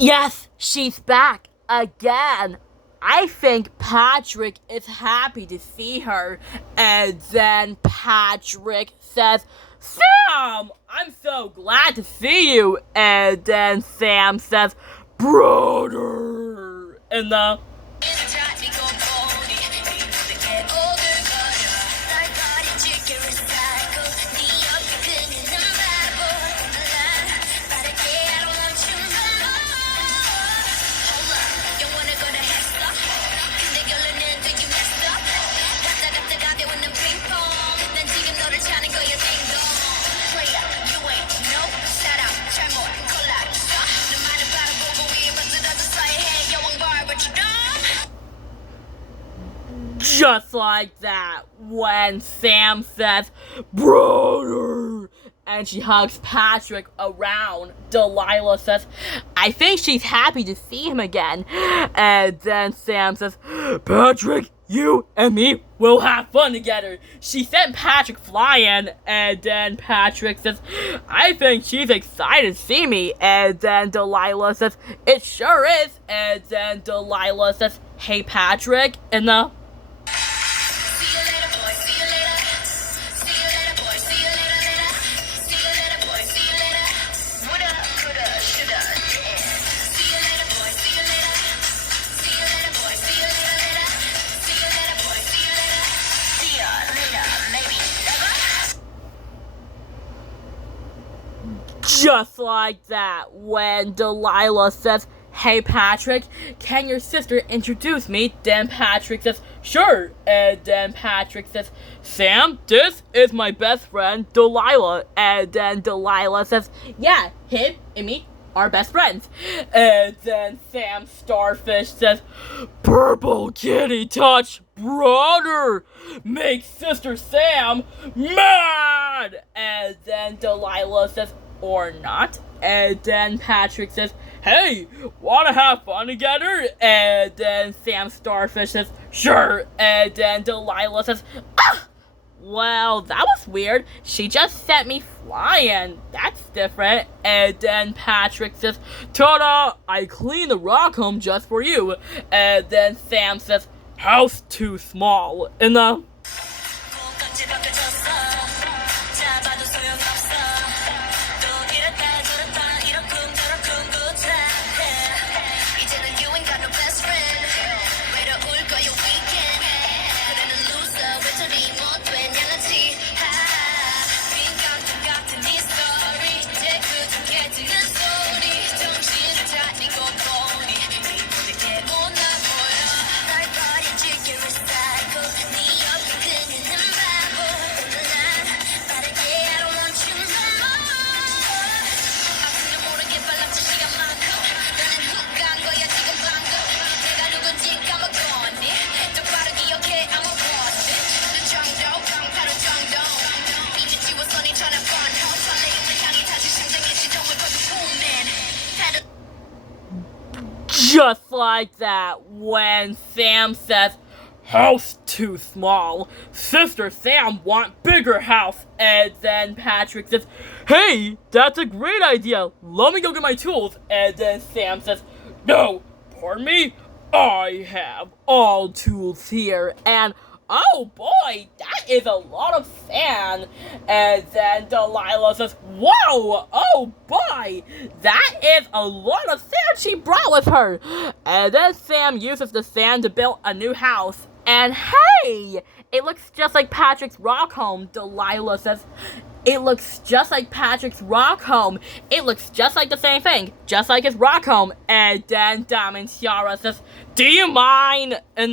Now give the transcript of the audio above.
Yes, she's back again. I think Patrick is happy to see her. And then Patrick says, Sam, I'm so glad to see you. And then Sam says, brother. And the just like that, when Sam says, brother, and she hugs Patrick around, Delilah says, I think she's happy to see him again. And then Sam says, Patrick, you and me will have fun together. She sent Patrick flying, and then Patrick says, I think she's excited to see me. And then Delilah says, it sure is. And then Delilah says, hey Patrick, and the just like that, when Delilah says, hey Patrick, can your sister introduce me? Then Patrick says, sure. And then Patrick says, Sam, this is my best friend, Delilah. And then Delilah says, yeah, him and me are best friends. And then Sam Starfish says, purple kitty touch, brother, makes Sister Sam mad. And then Delilah says, or not. And then Patrick says, hey, wanna have fun together? And then Sam Starfish says, sure. And then Delilah says, ah, well, that was weird. She just sent me flying. That's different. And then Patrick says, ta-da, I cleaned the rock home just for you. And then Sam says, house too small. And the just like that, when Sam says, house too small, Sister Sam want bigger house. And then Patrick says, hey, that's a great idea, let me go get my tools. And then Sam says, no, pardon me, I have all tools here. And oh boy, that is a lot of sand. And then Delilah says, whoa, oh boy, that is a lot of sand she brought with her. And then Sam uses the sand to build a new house. And hey, it looks just like Patrick's rock home. Delilah says, it looks just like Patrick's rock home. It looks just like the same thing, just like his rock home. And then Diamond Tiara says, do you mind? And